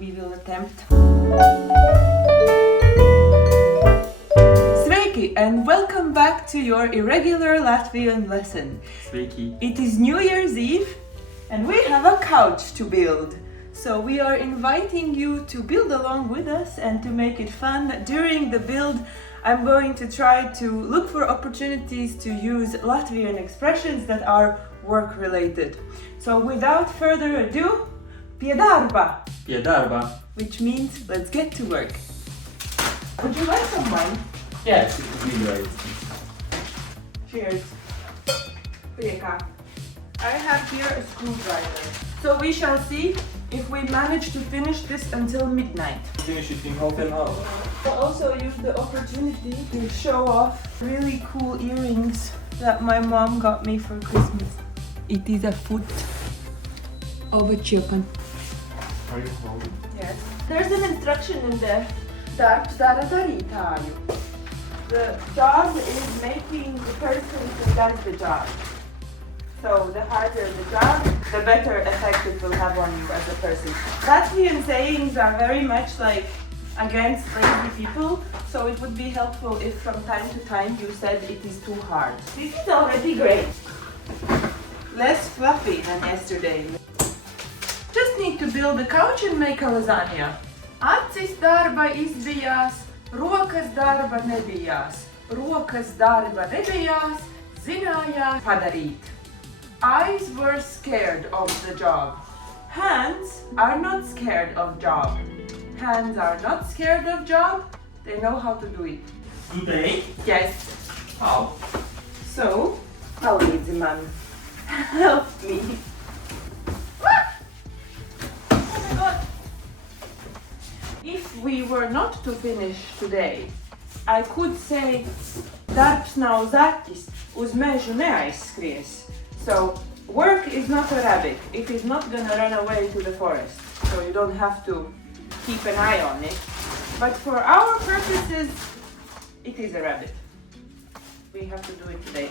we will attempt. Sveiki and welcome back to your irregular Latvian lesson. Sveiki. It is New Year's Eve and we have a couch to build. So we are inviting you to build along with us and to make it fun. During the build, I'm going to try to look for opportunities to use Latvian expressions that are work-related. So without further ado, pie darba! Pie darba. Which means let's get to work. Would you like some wine? Yes, it would be great. Cheers. Priekā. I have here a screwdriver. So we shall see if we manage to finish this until midnight. Finish it in half an hour. I'll also use the opportunity to show off really cool earrings that my mom got me for Christmas. It is a foot of a chicken. Are you holding? Yes. There's an instruction in there. Darbs dara darītāju. The job is making the person who does the job. So the harder the job, the better effect it will have on you as a person. Latvian sayings are very much like against lazy people, so it would be helpful if from time to time you said it is too hard. This is already great. Less fluffy than yesterday. Just need to build a couch and make a lasagna. Acis darba izbijās, rokas darba nebijās. Rokas darba nebijās, zināja padarīt. Eyes were scared of the job. Hands are not scared of job. Hands are not scared of job. They know how to do it. Do they? Yes. How? So, palīdzi man. Help me. If we were not to finish today, I could say darbs nav zaķis, uz mežu neaizskries. So work is not a rabbit. It is not gonna run away to the forest. So you don't have to keep an eye on it. But for our purposes, it is a rabbit. We have to do it today.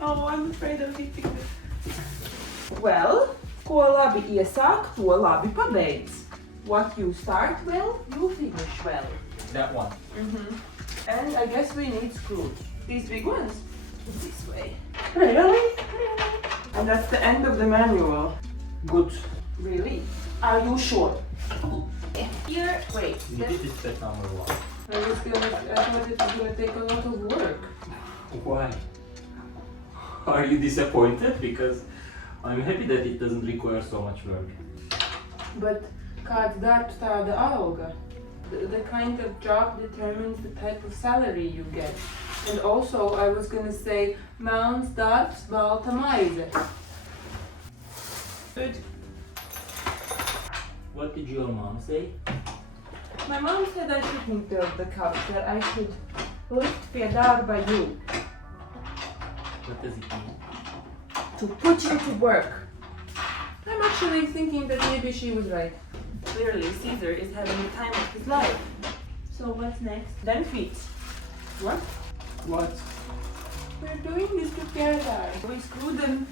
Oh, I'm afraid of hitting it. Well, ko labi iesāk, to labi pabeidz. What you start well, you finish well. That one. And I guess we need screws. These big ones. This way. Really? And that's the end of the manual. Good. Really? Are you sure? Here, wait. This is step number one. I thought it was gonna take a lot of work. Why? Are you disappointed? Because I'm happy that it doesn't require so much work. But kāds darbs tāda alga. The kind of job determines the type of salary you get. And also, I was gonna say, melns darbs, balta maize. Good. What did your mom say? My mom said I shouldn't build the couch, that I should lift pie darba you. What does it mean? To put you to work. I'm actually thinking that maybe she was right. Clearly, Caesar is having the time of his life. So what's next? Then feet. What? What? We're doing this together. We screw them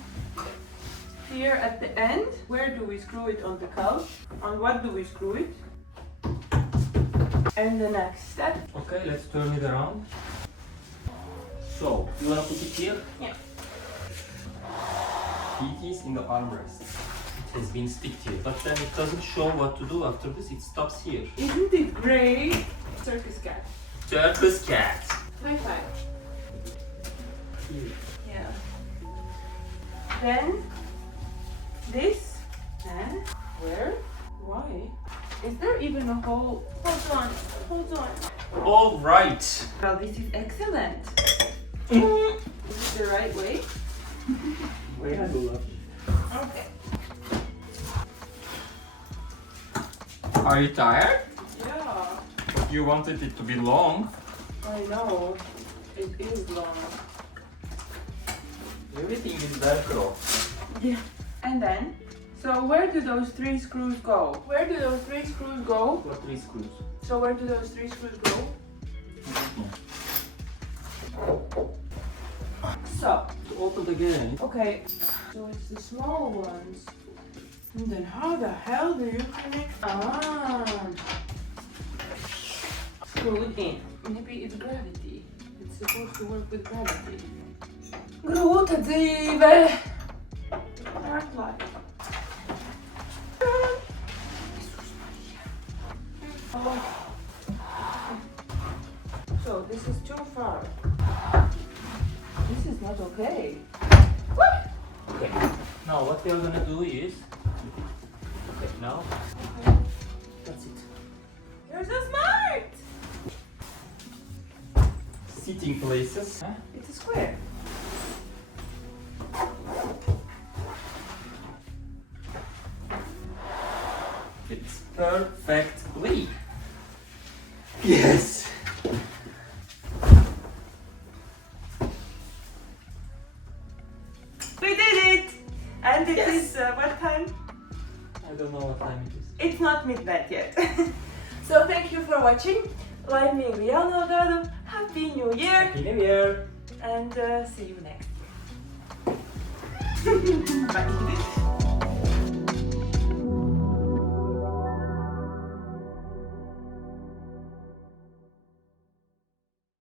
here at the end. Where do we screw it on the couch? On what do we screw it? And the next step. Okay, let's turn it around. So, you wanna put it here? Yeah. It is in the armrest. It has been sticked here, but then it doesn't show what to do after this. It stops here. Isn't it great? Circus cat. Circus cat. High five. Here. Yeah. Then this and where? Why? Is there even a hole? Hold on, hold on. All right. Well, this is excellent. Is it the right way? Where are you? Okay. Are you tired? Yeah, You wanted it to be long. I know. It is long. Everything is Velcro. Yeah. And then, so where do those 3 screws go? Where do those 3 screws go? What 3 screws? So where do those 3 screws go? So, To open again. okay. So it's the small ones And then how the hell do you connect? Screw it in. Maybe it's gravity. It's supposed to work with gravity. Grūta dzīve! Hard life. So this is too far. This is not okay. What? Okay. Now what we are gonna do is... Okay, now... That's it. You're so smart! Sitting places. Huh? It's a square. It's perfectly. Yes! We did it! And it Yes. is what time? I don't know what time it is. It's not midnight yet. So thank you for watching. Laimīgu, jauno gadu. Happy New Year! Happy New Year! And see you next.